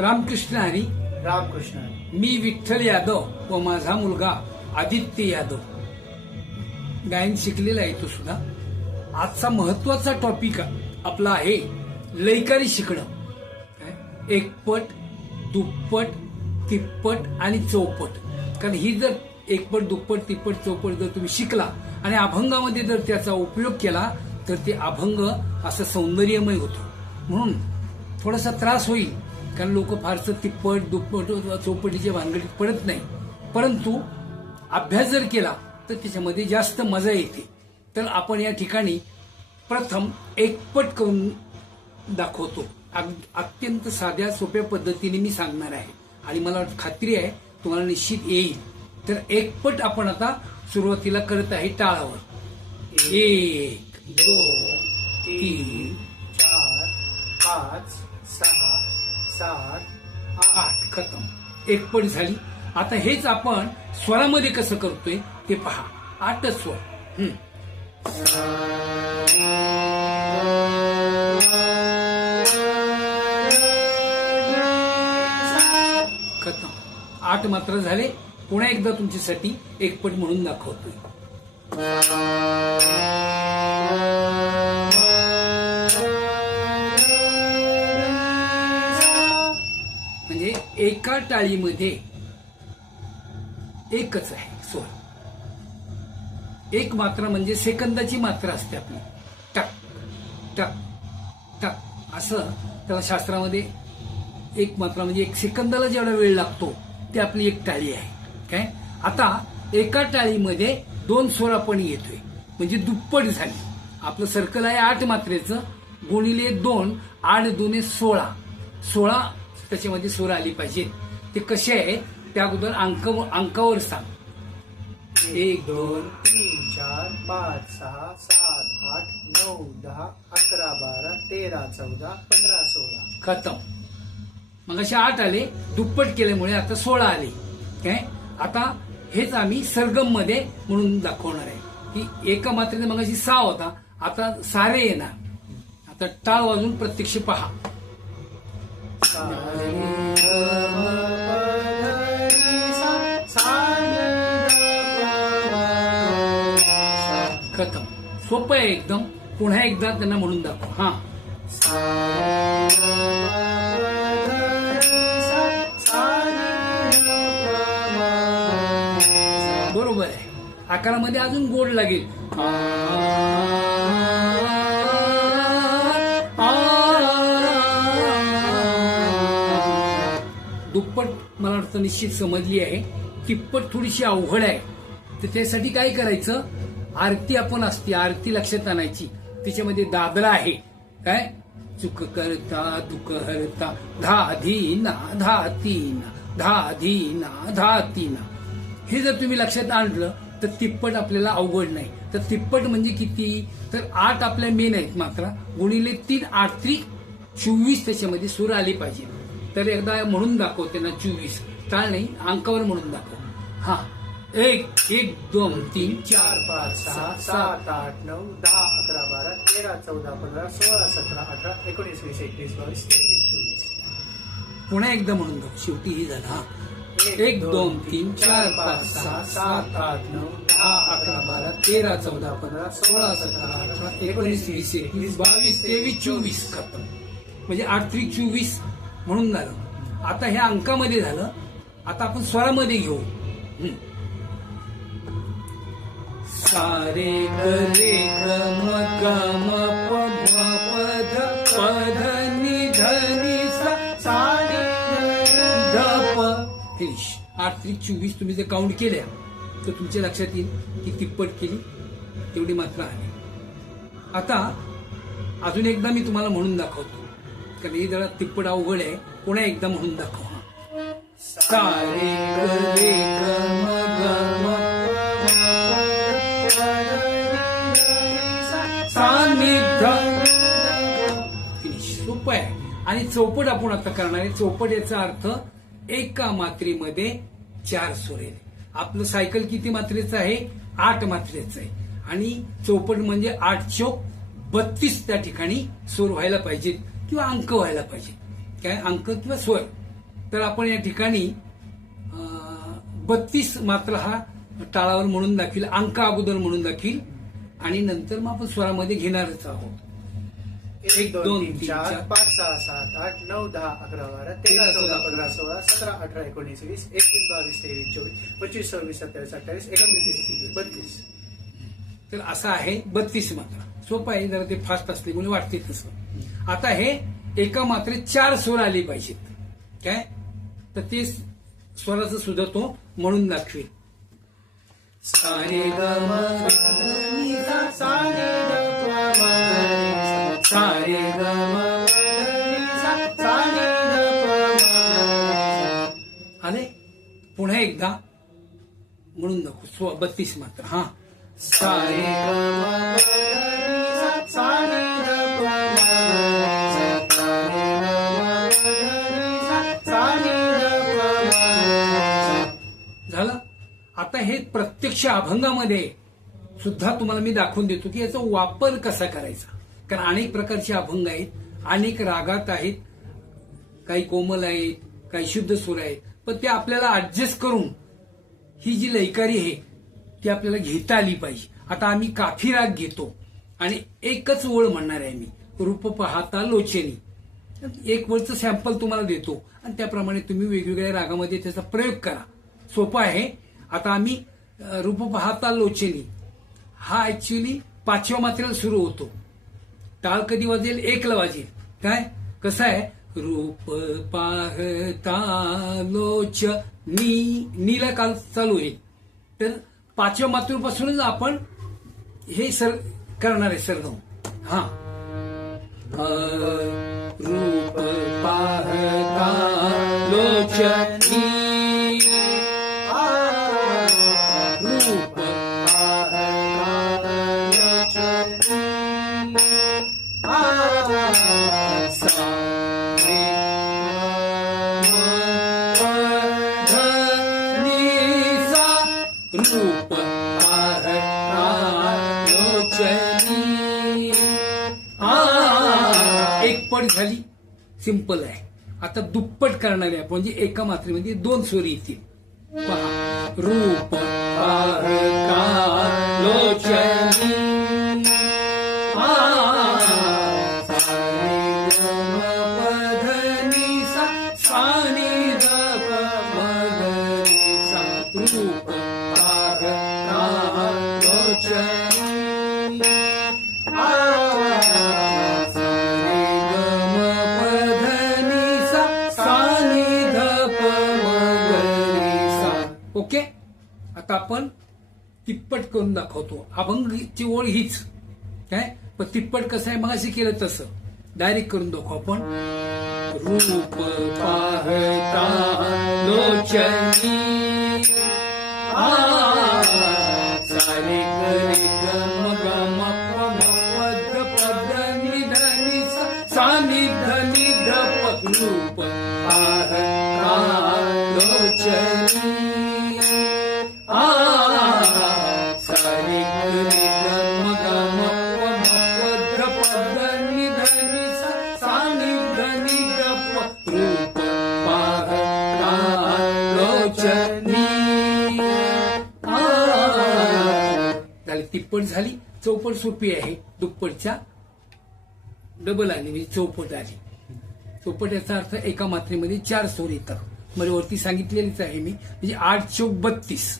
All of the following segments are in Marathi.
रामकृष्ण हरी. रामकृष्ण हरी. मी विठ्ठल यादव व माझा मुलगा आदित्य यादव गायन शिकलेला आहे तो सुद्धा. आजचा महत्वाचा टॉपिक आपला आहे लयकारी शिकणं. एकपट, दुप्पट, तिप्पट आणि चौपट. कारण ही जर एकपट, दुप्पट, तिप्पट, चौपट जर तुम्ही शिकला आणि अभंगामध्ये जर त्याचा उपयोग केला तर ते अभंग असं सौंदर्यमय होतं. म्हणून थोडासा त्रास होईल कारण लोक फारसं तिप्पट, दुप्पट, चौपटीच्या भानगडीत पडत नाही. परंतु अभ्यास जर केला तर त्याच्यामध्ये जास्त मजा येते. तर आपण या ठिकाणी प्रथम एकपट करून दाखवतो. अत्यंत साध्या सोप्या पद्धतीने मी सांगणार आहे आणि मला खात्री आहे तुम्हाला निश्चित येईल. तर एकपट आपण आता सुरुवातीला करत आहे टाळावर. 1 2 3 4 5 6 7 8 खतम. एकपट झाली. आता हेच आपण स्वरामध्ये कसं करतोय ते पहा. 8 स्वर. खतम. 8 मात्रा झाले. पुन्हा एकदा तुमच्यासाठी एकपट म्हणून दाखवतोय. म्हणजे एका टाळीमध्ये एकच आहे स्वर. एक मात्रा म्हणजे सेकंदाची मात्रा असते आपली. टक टक टक असं त्याला शास्त्रामध्ये एक मात्रा म्हणजे 1 सेकंदाला जेवढा वेळ लागतो ती आपली एक टाळी आहे. काय आता एका टाळीमध्ये 2 स्वर आपण येतोय म्हणजे दुप्पट झाली. आपलं सर्कल आहे 8 मात्रेचं गुणिले 2. 8 2 16. 16 त्याच्यामध्ये स्वर आली पाहिजे. ते कसे आहे त्या अगोदर अंकावर सांग. 1 2 3 4 5 6 7 8 9 10 11 12 13 14 15 16. खतम. मग असे 8 आले. दुप्पट केल्यामुळे आता 16 आले. काय आता हेच आम्ही सरगम मध्ये म्हणून दाखवणार आहे की एका मात्रेने मग अशी 6 होता. आता सारे येणार. आता टाळ वाजून प्रत्यक्ष पहा. खतम. सोपं आहे एकदम. पुन्हा एकदा त्यांना म्हणून दाखव. हा बरोबर आहे. आकारामध्ये अजून गोड लागेल. दुप्पट मला वाटतं निश्चित समजली आहे. तिप्पट थोडीशी अवघड आहे. तर त्यासाठी काय करायचं, आरती आपण असते आरती लक्षात आणायची. त्याच्यामध्ये दादरा आहे. काय चुक करता दुःख हरता धा धीना धा तीना धा धीना धा तीना. हे जर तुम्ही लक्षात आणलं तर तिप्पट आपल्याला अवघड नाही. तर तिप्पट म्हणजे किती तर 8 आपल्या मेन आहेत मात्रा गुणिले 3 8 3 24 त्याच्यामध्ये सूर आली पाहिजे. तर एकदा म्हणून दाखवते ना 24 टाळ नाही अंकावर म्हणून दाखव. हा 1 1 2 3 4 5 6 7 8 9 10 11 12 13 14 15 16 17 18 19 20 21 22 23 24. पुन्हा एकदा म्हणून दाखव. शेवटी ही झाला. हा 1 2 3 4 5 6 7 8 9 10 11 12 13 14 15 16 17 18 19 20 21 22 23 24 खतम. म्हणजे 8 3 24 म्हणून झालं. आता हे अंकामध्ये झालं. आता आपण स्वरामध्ये घेऊ. सारे रे ग म ग म प म प ध प ध नि ध नि सा सा ध प. फिनिश. 8 3 24 तुम्ही जर काउंट केल्या तर तुमच्या लक्षात येईल की तिप्पट केली तेवढी मात्रा आली. आता अजून एकदा मी तुम्हाला म्हणून दाखवतो कारण हे जरा तिप्पट अवघड आहे. पुन्हा एकदा म्हणून दाखव. सारे रे ग म ग म फिनिश. सोपं आहे. आणि चौपट आपण आता करणार आहे. चौपट याचा अर्थ एका मात्रेमध्ये 4 सूर आहेत. आपलं सायकल किती मात्रेचं आहे 8 मात्रेचं आहे. आणि चौपट म्हणजे 8 चौक 32 त्या ठिकाणी सूर व्हायला पाहिजेत किंवा अंक व्हायला पाहिजे. काय अंक किंवा स्वर तर आपण या ठिकाणी 32 मात्र हा टाळावर म्हणून दाखील, अंक अगोदर म्हणून दाखील आणि नंतर मग आपण स्वरामध्ये घेणारच आहोत. 1 2 3 4 5 6 7 8 9 10 11 12 13 14 15 16 17 18 19 20 21 22 23 24 25 26 27 28 29 30 32. तर असं आहे 32 मात्रा. सोपं आहे, जरा ते फास्ट असल्यामुळे वाटते तसं. आता हे एका मात्रेत 4 स्वर आले पाहिजेत. काय तर ते स्वराचं सुद्धा तो म्हणून दाखवेल. सारे ग म रे सा सा रे ग म रे सा रे ग म रे सा सा रे ग म. आले पुन्हा एकदा म्हणून दाखवू 32 मात्रा. हा सारे ग म रे सा सा रे ग झालं. आता हे प्रत्यक्ष अभंगामध्ये सुद्धा तुम्हाला मी दाखवून देतो की याचा वापर कसा करायचा. कारण अनेक प्रकारचे अभंग आहेत, अनेक रागात आहेत, काही कोमल आहेत, काही शुद्ध सूर आहेत, पण ते आपल्याला ऍडजस्ट करून ही जी लयकारी आहे ती आपल्याला घेता आली पाहिजे. आता आम्ही काफी राग घेतो आणि एकच ओळ म्हणणार आहे मी, रूप पाहता लोचनी. एक वळचं सॅम्पल तुम्हाला देतो आणि त्याप्रमाणे तुम्ही वेगवेगळ्या रागामध्ये त्याचा प्रयोग करा. सोपं आहे. आता आम्ही रूप पाहता लोचनी हा ऍक्च्युली 5व्या मात्रेला सुरू होतो. टाळ कधी वाजेल? 1ला वाजेल. काय कसं आहे? रूप पाहता लोचनी, नीला काल चालू होईल. तर 5व्या मात्रेपासूनच आपण हे सर करणार आहे सरगम. हा रूप पाहता लोचनी, रूप रूप लोचनी. एक पट झाली, सिंपल आहे. आता दुप्पट करणार आहे आपण, म्हणजे एका मात्रेमध्ये 2 स्वर येतील. पहा रूप पाहता लोचनी, रूप पाहता लोचनी, ओके. आता आपण तिप्पट करून दाखवतो. अभंगची ओळ हीच काय, पण तिप्पट कसं आहे मग असे केलं तसं डायरेक्ट करून दाखवू आपण. रूप पाहता लोचनी, सारे गरे गम गम पद पद निध नि सा निध निध प. रूप पाहता लोचनी, सारे गरे गम गम पद पद निध नि सा निध निध प. रूप पाहता लोचनी. तिप्पट झाली. चौपट सोपी आहे. दुप्पटच्या डबल आली म्हणजे चौपट आली. चौपट याचा अर्थ एका मात्रेमध्ये 4 स्वर येतात. म्हणजे वरती सांगितलेलीच आहे मी, म्हणजे 8 चौक 32.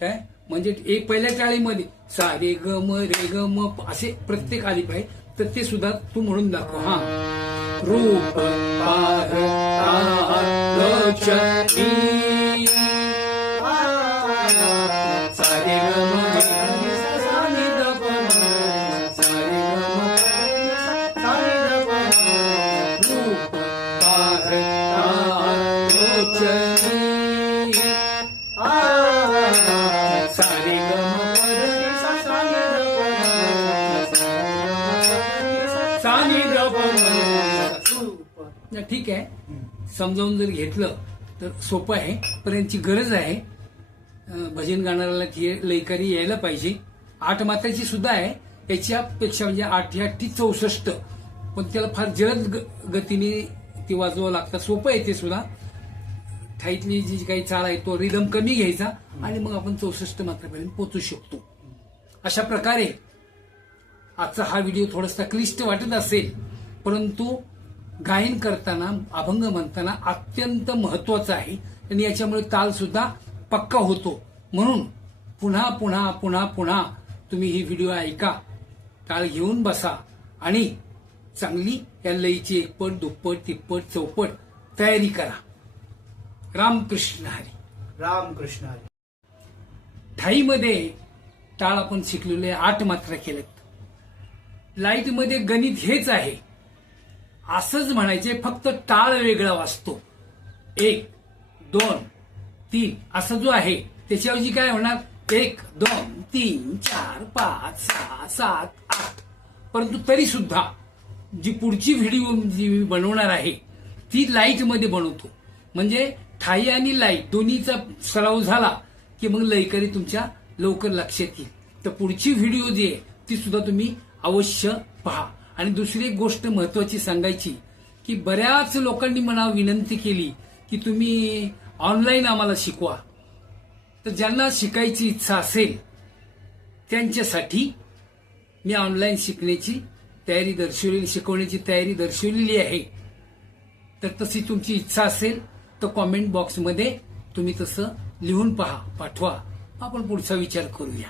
काय म्हणजे एक पहिल्या टाळीमध्ये सा रे ग म रे ग म असे प्रत्येक आली पाहिजे. तर ते सुद्धा तू म्हणून दाखव. हा रूप पाहता लोचनी, सारे ग म ठीक आहे. समजावून जर घेतलं तर सोपं आहे, पण यांची गरज आहे. भजन गाणाऱ्याला लयकारी यायला पाहिजे. 8 मात्रेची सुद्धा आहे. याच्यापेक्षा म्हणजे 8 8 64, पण त्याला फार जलद गतीने ती वाजवावं लागतं. सोपं आहे ते सुद्धा, ठाईतली जी काही चाल आहे तो रिदम कमी घ्यायचा आणि मग आपण 64 मात्रापर्यंत पोहोचू शकतो. अशा प्रकारे आजचा हा व्हिडिओ थोडासा क्लिष्ट वाटत असेल, परंतु गायन करताना, अभंग म्हणताना अत्यंत महत्वाचा आहे आणि याच्यामुळे ताल सुद्धा पक्का होतो. म्हणून पुन्हा पुन्हा पुन्हा पुन्हा तुम्ही ही व्हिडिओ ऐका, ताल घेऊन बसा आणि चांगली या लयीची एकपट, दुप्पट, तिप्पट, चौपट तयारी करा. रामकृष्ण हरी. रामकृष्ण हरी. ठाईमध्ये टाळ आपण शिकलेले 8 मात्रा केलेत. लाईटमध्ये गणित हेच आहे. असंच म्हणायचे, फक्त टाळ वेगळा वाजतो. 1, 2, 3 असा जो आहे त्याच्याऐवजी काय होणार, 1, 2, 3, 4, 5, 6, 7, 8. परंतु तरी सुद्धा जी पुढची व्हिडिओ जी मी बनवणार आहे ती लाईटमध्ये बनवतो. म्हणजे ठाई आणि लाईट दोन्हीचा सराव झाला की मग लयकरी तुमच्या लवकर लक्षात येईल. तर पुढची व्हिडिओ जी आहे ती सुद्धा तुम्ही अवश्य पहा. आणि दुसरी एक गोष्ट महत्वाची सांगायची की बऱ्याच लोकांनी मला विनंती केली की तुम्ही ऑनलाईन आम्हाला शिकवा. तर ज्यांना शिकायची इच्छा असेल त्यांच्यासाठी मी ऑनलाईन शिकण्याची तयारी दर्शवलेली, शिकवण्याची तयारी दर्शवलेली आहे. तर तशी तुमची इच्छा असेल तर कॉमेंट बॉक्समध्ये तुम्ही तसं लिहून पहा, पाठवा, आपण पुढचा विचार करूया.